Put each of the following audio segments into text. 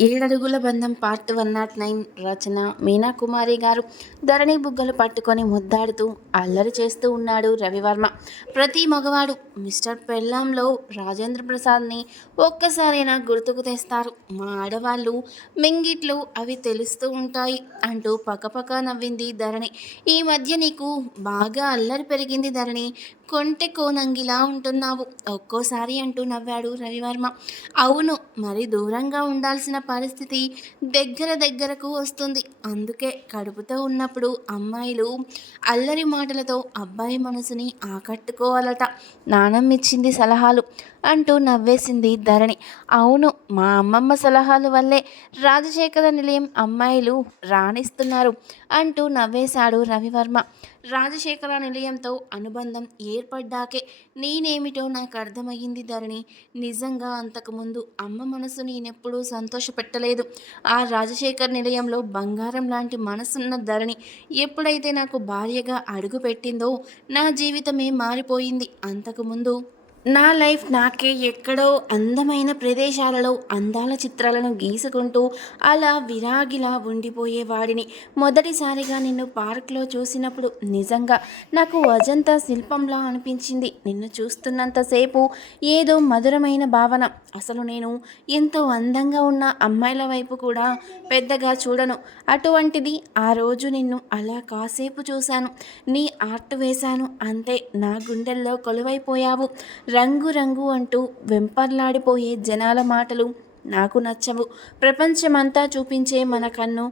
ఏడడుగుల బంధం పార్ట్ 109 రచన మీనా కుమారి గారు. ధరణి బుగ్గలు పట్టుకొని ముద్దాడుతూ అల్లరి చేస్తూ ఉన్నాడు రవివర్మ. ప్రతి మగవాడు మిస్టర్ పెళ్ళాంలో రాజేంద్ర ప్రసాద్ని ఒక్కసారైనా గుర్తుకు తెస్తారు. మా ఆడవాళ్ళు మింగిట్లు అవి తెలుస్తూ ఉంటాయి అంటూ పక్కపక్క నవ్వింది ధరణి. ఈ మధ్య నీకు బాగా అల్లరి పెరిగింది ధరణి, కొంటె కోనంగిలా ఉంటున్నావు ఒక్కోసారి అంటూ నవ్వాడు రవివర్మ. అవును, మరి దూరంగా ఉండాల్సిన పరిస్థితి దగ్గరకు వస్తుంది. అందుకే కడుపుతో ఉన్నప్పుడు అమ్మాయిలు అల్లరి మాటలతో అబ్బాయి మనసుని ఆకట్టుకోవాలట. నానమ్మ ఇచ్చింది సలహాలు అంటూ నవ్వేసింది ధరణి. అవును, మా అమ్మమ్మ సలహాల వల్లే రాజశేఖర నిలయం అమ్మాయిలు రాణిస్తున్నారు అంటూ నవ్వేశాడు రవివర్మ. రాజశేఖర నిలయంతో అనుబంధం ఏర్పడ్డాకే నేనేమిటో నాకు అర్థమయ్యింది ధరణి. నిజంగా అంతకుముందు అమ్మ మనసు నేనెప్పుడూ సంతోషపెట్టలేదు. ఆ రాజశేఖర్ నిలయంలో బంగారం లాంటి మనసున్న ధరణి ఎప్పుడైతే నాకు భార్యగా అడుగు పెట్టిందో నా జీవితమే మారిపోయింది. అంతకుముందు నా లైఫ్ నాకే ఎక్కడో అందమైన ప్రదేశాలలో అందాల చిత్రాలను గీసుకుంటూ అలా విరాగిలా ఉండిపోయేవాడిని. మొదటిసారిగా నిన్ను పార్క్లో చూసినప్పుడు నిజంగా నాకు అజంతా శిల్పంలా అనిపించింది. నిన్ను చూస్తున్నంతసేపు ఏదో మధురమైన భావన. అసలు నేను ఎంతో అందంగా ఉన్న అమ్మాయిల వైపు కూడా పెద్దగా చూడను. అటువంటిది ఆ రోజు నిన్ను అలా కాసేపు చూశాను. నీ ఆర్ట్ వేశాను, అంతే. నా గుండెల్లో కొలువైపోయావు. రంగు రంగు అంటూ వెంపర్లాడిపోయే జనాల మాటలు నాకు నచ్చవు. ప్రపంచమంతా చూపించే మన కన్ను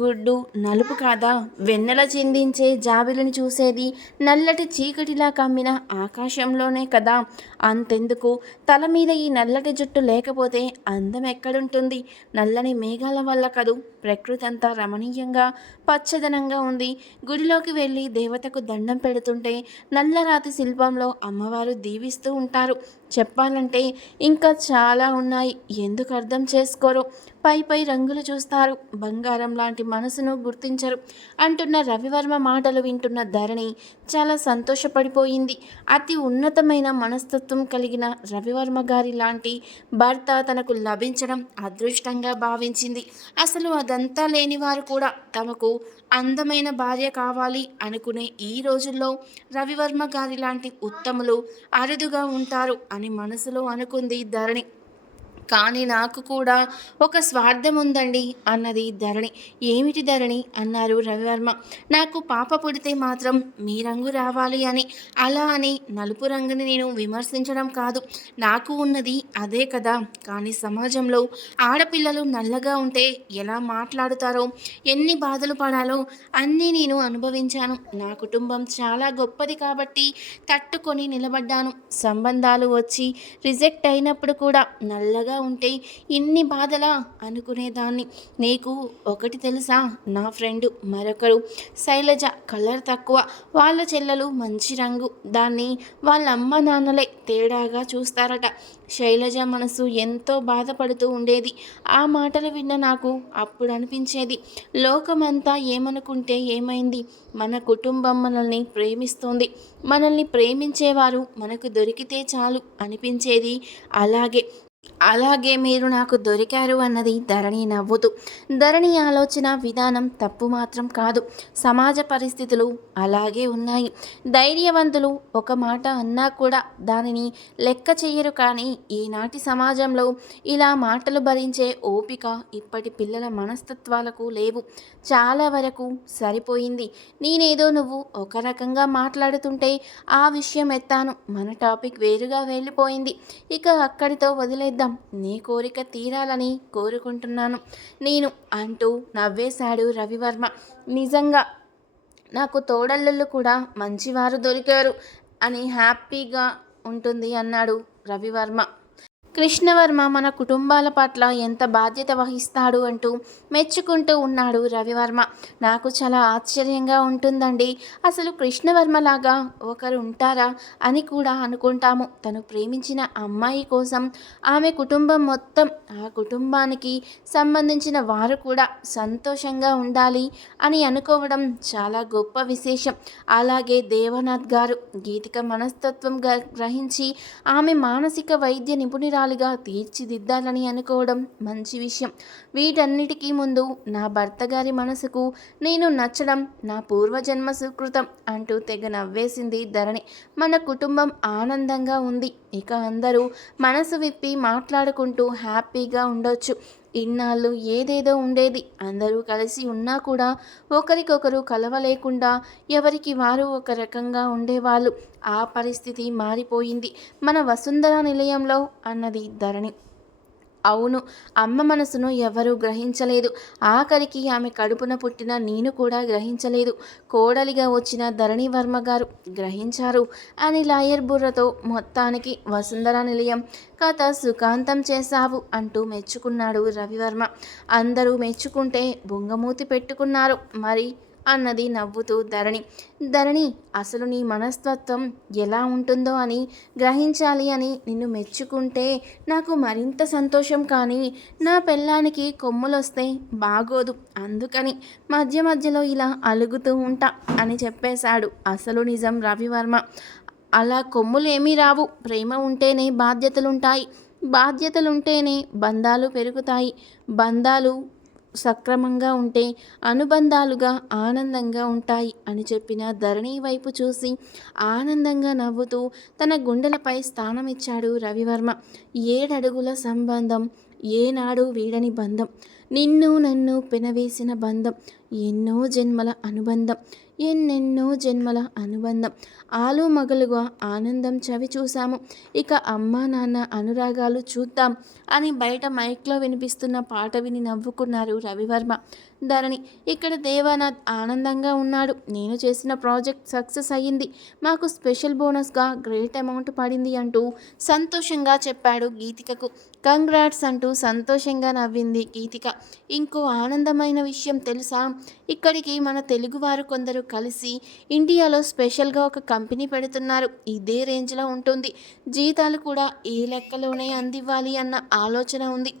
గుడ్డు నలుపు కాదా? వెన్నెల చిందించే జాబిలిని చూసేది నల్లటి చీకటిలా కమ్మిన ఆకాశంలోనే కదా. అంతెందుకు, తల మీద ఈ నల్లటి జుట్టు లేకపోతే అందం ఎక్కడుంటుంది? నల్లని మేఘాల వల్ల కదూ ప్రకృతి అంతా రమణీయంగా పచ్చదనంగా ఉంది. గుడిలోకి వెళ్ళి దేవతకు దండం పెడుతుంటే నల్లరాతి శిల్పంలో అమ్మవారు దీవిస్తూ ఉంటారు. చెప్పాలంటే ఇంకా చాలా ఉన్నాయి. ఎందుకు అర్థం చేసుకోరు? పై రంగులు చూస్తారు, బంగారం లాంటి మనసును గుర్తించరు అంటున్న రవివర్మ మాటలు వింటున్న ధరణి చాలా సంతోషపడిపోయింది. అతి ఉన్నతమైన మనస్తత్వం కలిగిన రవివర్మ గారి లాంటి భర్త తనకు లభించడం అదృష్టంగా భావించింది. అసలు అదంతా లేనివారు కూడా తమకు అందమైన భార్య కావాలి అనుకునే ఈ రోజుల్లో రవివర్మ గారి లాంటి ఉత్తములు అరుదుగా ఉంటారు అని మనసులో అనుకుంది ధరణి. కానీ నాకు కూడా ఒక స్వార్థం ఉందండి అన్నది ధరణి. ఏమిటి ధరణి అన్నారు రవివర్మ. నాకు పాప పుడితే మాత్రం మీ రంగు రావాలి అని. అలా అని నలుపు రంగుని నేను విమర్శించడం కాదు. నాకు ఉన్నది అదే కదా. కానీ సమాజంలో ఆడపిల్లలు నల్లగా ఉంటే ఎలా మాట్లాడుతారో, ఎన్ని బాధలు పడాలో అన్నీ నేను అనుభవించాను. నా కుటుంబం చాలా గొప్పది కాబట్టి తట్టుకొని నిలబడ్డాను. సంబంధాలు వచ్చి రిజెక్ట్ అయినప్పుడు కూడా నల్లగా ఉంటే ఇన్ని బాధలా అనుకునేదాన్ని. నీకు ఒకటి తెలుసా? నా ఫ్రెండు మరొకరు శైలజ కలర్ తక్కువ, వాళ్ళ చెల్లెలు మంచి రంగు. దాన్ని వాళ్ళ అమ్మ నాన్నలే తేడాగా చూస్తారట. శైలజ మనసు ఎంతో బాధపడుతూ ఉండేది. ఆ మాటలు విన్న నాకు అప్పుడు అనిపించేది, లోకమంతా ఏమనుకుంటే ఏమైంది? మన కుటుంబం మనల్ని ప్రేమిస్తోంది. మనల్ని ప్రేమించేవారు మనకు దొరికితే చాలు అనిపించేది. అలాగే మీరు నాకు దొరికారు అన్నది ధరణి నవ్వుతూ. ధరణి ఆలోచన విధానం తప్పు మాత్రం కాదు. సమాజ పరిస్థితులు అలాగే ఉన్నాయి. ధైర్యవంతులు ఒక మాట అన్నా కూడా దానిని లెక్క చెయ్యరు. కానీ ఈనాటి సమాజంలో ఇలా మాటలు భరించే ఓపిక ఇప్పటి పిల్లల మనస్తత్వాలకు లేవు. చాలా వరకు సరిపోయింది. నేనేదో నువ్వు ఒక రకంగా మాట్లాడుతుంటే ఆ విషయం ఎత్తాను. మన టాపిక్ వేరుగా వెళ్ళిపోయింది. ఇక అక్కడితో వదిలేద్దాం. నీ కోరిక తీరాలని కోరుకుంటున్నాను నేను అంటూ నవ్వేశాడు రవివర్మ. నిజంగా నాకు తోడళ్ళు కూడా మంచివారు దొరికారు అని హ్యాపీగా ఉంటుంది అన్నాడు రవివర్మ. కృష్ణవర్మ మన కుటుంబాల పట్ల ఎంత బాధ్యత వహిస్తాడు అంటూ మెచ్చుకుంటూ ఉన్నాడు రవివర్మ. నాకు చాలా ఆశ్చర్యంగా ఉంటుందండి. అసలు కృష్ణవర్మలాగా ఒకరు ఉంటారా అని కూడా అనుకుంటాము. తను ప్రేమించిన అమ్మాయి కోసం ఆమె కుటుంబం మొత్తం, ఆ కుటుంబానికి సంబంధించిన వారు కూడా సంతోషంగా ఉండాలి అని అనుకోవడం చాలా గొప్ప విశేషం. అలాగే దేవనాథ్ గారు గీతిక మనస్తత్వం గ్రహించి ఆమె మానసిక వైద్య నిపుణురాలు సంతోషాలుగా తీర్చిదిద్దాలని అనుకోవడం మంచి విషయం. వీటన్నిటికీ ముందు నా భర్త గారి మనసుకు నేను నచ్చడం నా పూర్వజన్మ సుకృతం అంటూ తెగ నవ్వేసింది ధరణి. మన కుటుంబం ఆనందంగా ఉంది. ఇక అందరూ మనసు విప్పి మాట్లాడుకుంటూ హ్యాపీగా ఉండొచ్చు. ఇన్నాళ్ళు ఏదేదో ఉండేది. అందరూ కలిసి ఉన్నా కూడా ఒకరికొకరు కలవలేకుండా ఎవరికి వారు ఒక రకంగా ఉండేవాళ్ళు. ఆ పరిస్థితి మారిపోయింది మన వసుంధర నిలయంలో అన్నది ధరణి. అవును, అమ్మ మనసును ఎవరూ గ్రహించలేదు. ఆఖరికి ఆమె కడుపున పుట్టిన నేను కూడా గ్రహించలేదు. కోడలిగా వచ్చిన ధరణివర్మ గారు గ్రహించారు అని లాయర్ బుర్రతో మొత్తానికి వసుంధర నిలయం కథ సుఖాంతం చేశావు అంటూ మెచ్చుకున్నాడు రవివర్మ. అందరూ మెచ్చుకుంటే బుంగమూతి పెట్టుకున్నారు మరి అన్నది నవ్వుతూ ధరణి. ధరణి, అసలు నీ మనస్తత్వం ఎలా ఉంటుందో అని గ్రహించాలి అని నిన్ను మెచ్చుకుంటే నాకు మరింత సంతోషం. కానీ నా పెళ్ళానికి కొమ్ములొస్తే బాగోదు, అందుకని మధ్య మధ్యలో ఇలా అలుగుతూ ఉంటా అని చెప్పేశాడు అసలు నిజం రవివర్మ. అలా కొమ్ములేమీ రావు. ప్రేమ ఉంటేనే బాధ్యతలుంటాయి, బాధ్యతలుంటేనే బంధాలు పెరుగుతాయి, బంధాలు సక్రమంగా ఉంటే అనుబంధాలుగా ఆనందంగా ఉంటాయి అని చెప్పిన ధరణి వైపు చూసి ఆనందంగా నవ్వుతూ తన గుండెలపై స్థానమిచ్చాడు రవివర్మ. 7 అడుగుల సంబంధం, ఏనాడు వీడని బంధం, నిన్ను నన్ను పెనవేసిన బంధం, ఎన్నో జన్మల అనుబంధం, ఎన్నెన్నో జన్మల అనుబంధం, ఆలు మగలుగా ఆనందం చవి చూశాము. ఇక అమ్మా నాన్న అనురాగాలు చూద్దాం అని బయట మైక్లో వినిపిస్తున్న పాట విని నవ్వుకున్నారు రవివర్మ. ధరణి, ఇక్కడ దేవానాథ్ ఆనందంగా ఉన్నాడు. నేను చేసిన ప్రాజెక్ట్ సక్సెస్ అయ్యింది, మాకు స్పెషల్ బోనస్గా గ్రేట్ అమౌంట్ పడింది అంటూ సంతోషంగా చెప్పాడు గీతికకు. కంగ్రాట్స్ అంటూ సంతోషంగా నవ్వింది గీతిక. ఇంకో ఆనందమైన విషయం తెలుసా? ఇక్కడికి మన తెలుగువారు కొందరు కలిసి ఇండియాలో స్పెషల్గా ఒక కంపెనీ పెడుతున్నారు. ఇదే రేంజ్లో ఉంటుంది, జీతాలు కూడా ఈ లెక్కలోనే అందివ్వాలి అన్న ఆలోచన ఉంది.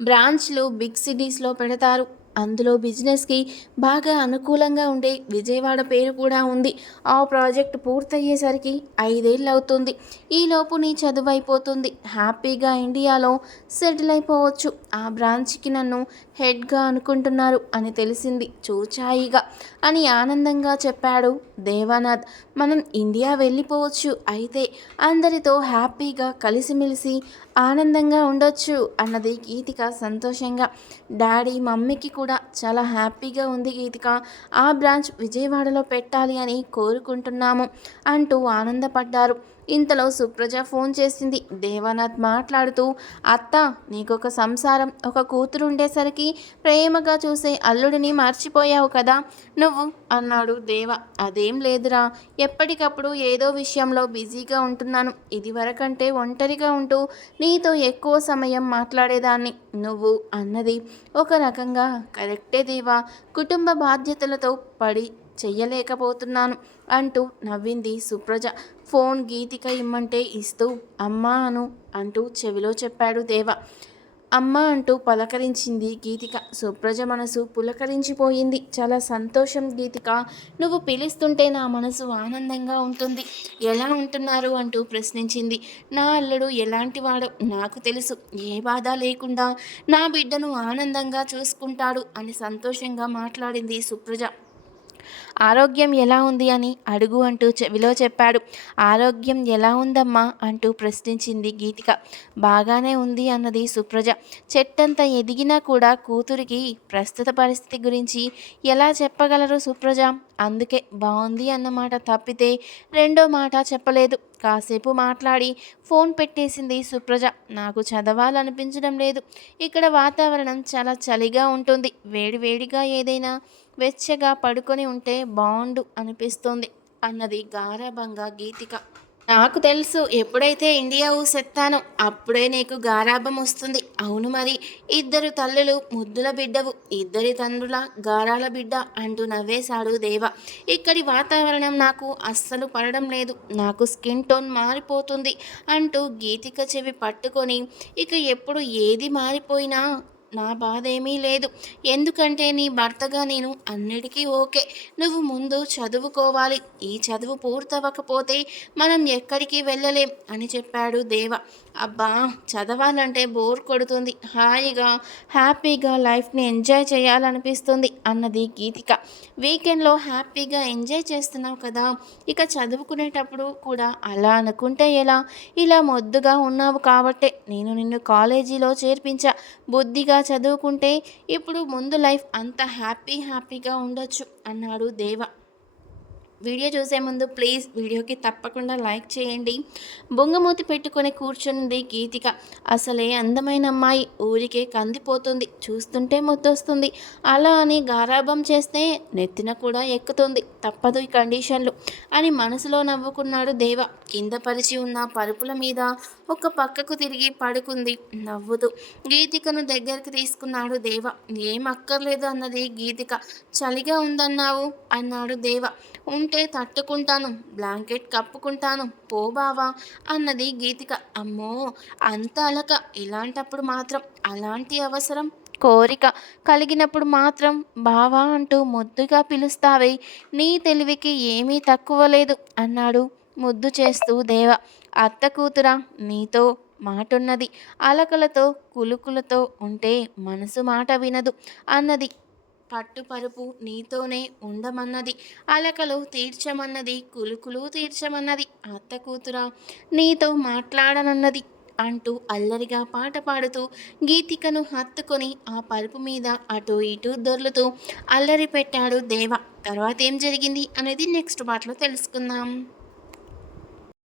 బ్రాంచ్లు బిగ్ సిటీస్లో పెడతారు. అందులో బిజినెస్కి బాగా అనుకూలంగా ఉండే విజయవాడ పేరు కూడా ఉంది. ఆ ప్రాజెక్ట్ పూర్తయ్యేసరికి 5 ఏళ్ళు అవుతుంది. ఈలోపు నీ చదువు అయిపోతుంది, హ్యాపీగా ఇండియాలో సెటిల్ అయిపోవచ్చు. ఆ బ్రాంచ్కి నన్ను హెడ్గా అనుకుంటున్నారు అని తెలిసింది చూచాయిగా అని ఆనందంగా చెప్పాడు దేవానాథ్. మనం ఇండియా వెళ్ళిపోవచ్చు, అయితే అందరితో హ్యాపీగా కలిసిమెలిసి ఆనందంగా ఉండొచ్చు అన్నది గీతిక సంతోషంగా. డాడీ మమ్మీకి కూడా చాలా హ్యాపీగా ఉంది గీతిక, ఆ బ్రాంచ్ విజయవాడలో పెట్టాలి అని కోరుకుంటున్నాము అంటూ ఆనందపడ్డారు. ఇంతలో సుప్రజ ఫోన్ చేసింది. దేవానాథ్ మాట్లాడుతూ, అత్త, నీకొక సంసారం, ఒక కూతురు ఉండేసరికి ప్రేమగా చూసే అల్లుడిని మర్చిపోయావు కదా నువ్వు అన్నాడు దేవ. అదేం లేదురా, ఎప్పటికప్పుడు ఏదో విషయంలో బిజీగా ఉంటున్నాను. ఇదివరకంటే ఒంటరిగా ఉంటూ నీతో ఎక్కువ సమయం మాట్లాడేదాన్ని. నువ్వు అన్నది ఒక రకంగా కరెక్టే దేవా, కుటుంబ బాధ్యతలతో పడి చెయ్యలేకపోతున్నాను అంటూ నవ్వింది సుప్రజ. ఫోన్ గీతిక ఇమ్మంటే ఇస్తూ అమ్మా అను అంటూ చెవిలో చెప్పాడు దేవ. అమ్మ అంటూ పలకరించింది గీతిక. సుప్రజ మనసు పులకరించిపోయింది. చాలా సంతోషం గీతిక, నువ్వు పిలుస్తుంటే నా మనసు ఆనందంగా ఉంటుంది. ఎలా ఉంటున్నారు అంటూ ప్రశ్నించింది. నా అల్లుడు ఎలాంటి వాడో నాకు తెలుసు, ఏ బాధ లేకుండా నా బిడ్డను ఆనందంగా చూసుకుంటాడు అని సంతోషంగా మాట్లాడింది సుప్రజ. ఆరోగ్యం ఎలా ఉంది అని అడుగు అంటూ చెవిలో చెప్పాడు. ఆరోగ్యం ఎలా ఉందమ్మా అంటూ ప్రశ్నించింది గీతిక. బాగానే ఉంది అన్నది సుప్రజ. చెట్టంత ఎదిగినా కూడా కూతురికి ప్రస్తుత పరిస్థితి గురించి ఎలా చెప్పగలరు సుప్రజ? అందుకే బాగుంది అన్నమాట తప్పితే రెండో మాట చెప్పలేదు. కాసేపు మాట్లాడి ఫోన్ పెట్టేసింది సుప్రజ. నాకు చదవాలనిపించడం లేదు, ఇక్కడ వాతావరణం చాలా చలిగా ఉంటుంది, వేడివేడిగా ఏదైనా వెచ్చగా పడుకొని ఉంటే బాగుండు అనిపిస్తోంది అన్నది గారాబంగా గీతిక. నాకు తెలుసు, ఎప్పుడైతే ఇండియా ఊసెత్తానో అప్పుడే నీకు గారాబం వస్తుంది. అవును మరి, 2 తల్లులు ముద్దుల బిడ్డవు, 2 తండ్రుల గారాల బిడ్డ అంటూ నవ్వేశాడు దేవ. ఇక్కడి వాతావరణం నాకు అస్సలు పడడం లేదు, నాకు స్కిన్ టోన్ మారిపోతుంది అంటూ గీతిక చెవి పట్టుకొని, ఇక ఎప్పుడు ఏది మారిపోయినా నా బాధ ఏమీ లేదు. ఎందుకంటే నీ భర్తగా నేను అన్నిటికీ ఓకే. నువ్వు ముందు చదువుకోవాలి. ఈ చదువు పూర్తవ్వకపోతే మనం ఎక్కడికి వెళ్ళలేం అని చెప్పాడు దేవ. అబ్బా! చదవాలంటే బోర్ కొడుతుంది. హాయిగా, హ్యాపీగా లైఫ్‌ని ఎంజాయ్ చేయాలనిపిస్తుంది అన్నది గీతిక. వీకెండ్‌లో హ్యాపీగా ఎంజాయ్ చేస్తున్నావు కదా! ఇక చదువుకునేటప్పుడు కూడా అలా అనుకుంటే ఎలా? ఇలా మొద్దుగా ఉన్నావు కాబట్టే నేను నిన్ను కాలేజీలో చేర్పించా. బుద్ధిగా చదువుకుంటే ఇప్పుడు ముందు లైఫ్ అంత హ్యాపీగా ఉండొచ్చు అన్నాడు దేవ. వీడియో చూసే ముందు ప్లీజ్ వీడియోకి తప్పకుండా లైక్ చేయండి. బొంగమూతి పెట్టుకొని కూర్చున్నది గీతిక. అసలే అందమైన అమ్మాయి, ఊరికే కందిపోతుంది, చూస్తుంటే ముద్దొస్తుంది. అలా అని గారాబం చేస్తే నెత్తిన కూడా ఎక్కుతుంది, తప్పదు ఈ కండిషన్లు అని మనసులో నవ్వుకున్నాడు దేవ. కింద పరిచి ఉన్న పరుపుల మీద ఒక పక్కకు తిరిగి పడుకుంది నవ్వుతూ. గీతికను దగ్గరికి తీసుకున్నాడు దేవ. ఏం అక్కర్లేదు అన్నది గీతిక. చలిగా ఉందన్నావు అన్నాడు దేవ. ఉంటే తట్టుకుంటాను, బ్లాంకెట్ కప్పుకుంటాను, పో బావా అన్నది గీతిక. అమ్మో, అంత అలక. ఇలాంటప్పుడు మాత్రం, అలాంటి అవసరం, కోరిక కలిగినప్పుడు మాత్రం బావా అంటూ ముద్దుగా పిలుస్తావే, నీ తెలివికి ఏమీ తక్కువ లేదు అన్నాడు ముద్దు చేస్తూ దేవ. అత్త కూతురా, నీతో మాటున్నది, అలకలతో కులుకులతో ఉంటే మనసు మాట వినదు అన్నది. పట్టుపరుపు నీతోనే ఉండమన్నది, అలకలు తీర్చమన్నది, కులుకులు తీర్చమన్నది. అత్త కూతురా, నీతో మాట్లాడనన్నది అంటూ అల్లరిగా పాట పాడుతూ గీతికను హత్తుకొని ఆ పరుపు మీద అటు ఇటు దొర్లుతూ అల్లరి పెట్టాడు దేవ. తర్వాత ఏం జరిగింది అనేది నెక్స్ట్ పాటలో తెలుసుకుందాం.